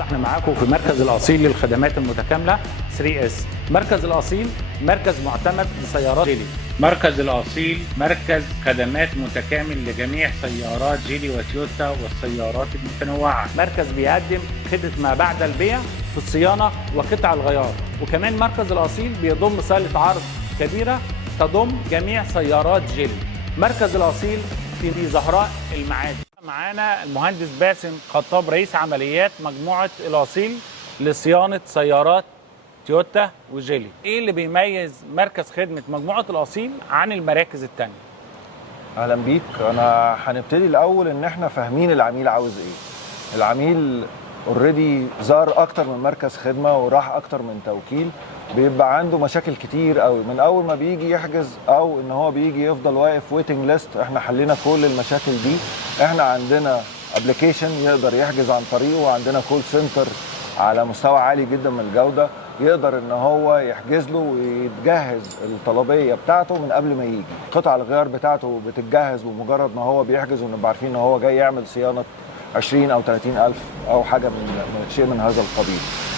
احنا معاكم في مركز الأصيل للخدمات المتكاملة 3S. مركز الأصيل مركز معتمد لسيارات جيلي. مركز الأصيل مركز خدمات متكامل لجميع سيارات جيلي وتويوتا والسيارات المتنوعة. مركز بيقدم خدمة ما بعد البيع في الصيانة وقطع الغيار، وكمان مركز الأصيل بيضم صالة عرض كبيرة تضم جميع سيارات جيلي. مركز الأصيل في زهراء المعادي. معانا المهندس باسم خطاب رئيس عمليات مجموعة الأصيل لصيانة سيارات تويوتا وجيلي. ايه اللي بيميز مركز خدمة مجموعة الأصيل عن المراكز التانية؟ اهلا بيك. انا هنبتدي الاول ان احنا فاهمين العميل عاوز ايه. العميل اوريدي زار اكتر من مركز خدمه وراح اكتر من توكيل، بيبقى عنده مشاكل كتير قوي من اول ما بيجي يحجز او ان هو بيجي يفضل واقف ويتنج ليست. احنا حلينا كل المشاكل دي. احنا عندنا ابلكيشن يقدر يحجز عن طريقه، وعندنا كول سنتر على مستوى عالي جدا من الجوده يقدر ان هو يحجز له ويتجهز الطلبيه بتاعته من قبل ما يجي. قطع الغيار بتاعته بتتجهز بمجرد ما هو بيحجز، ونبقى عارفين ان هو جاي يعمل صيانه 20 او 30 الف او حاجه من شيء من هذا القبيل.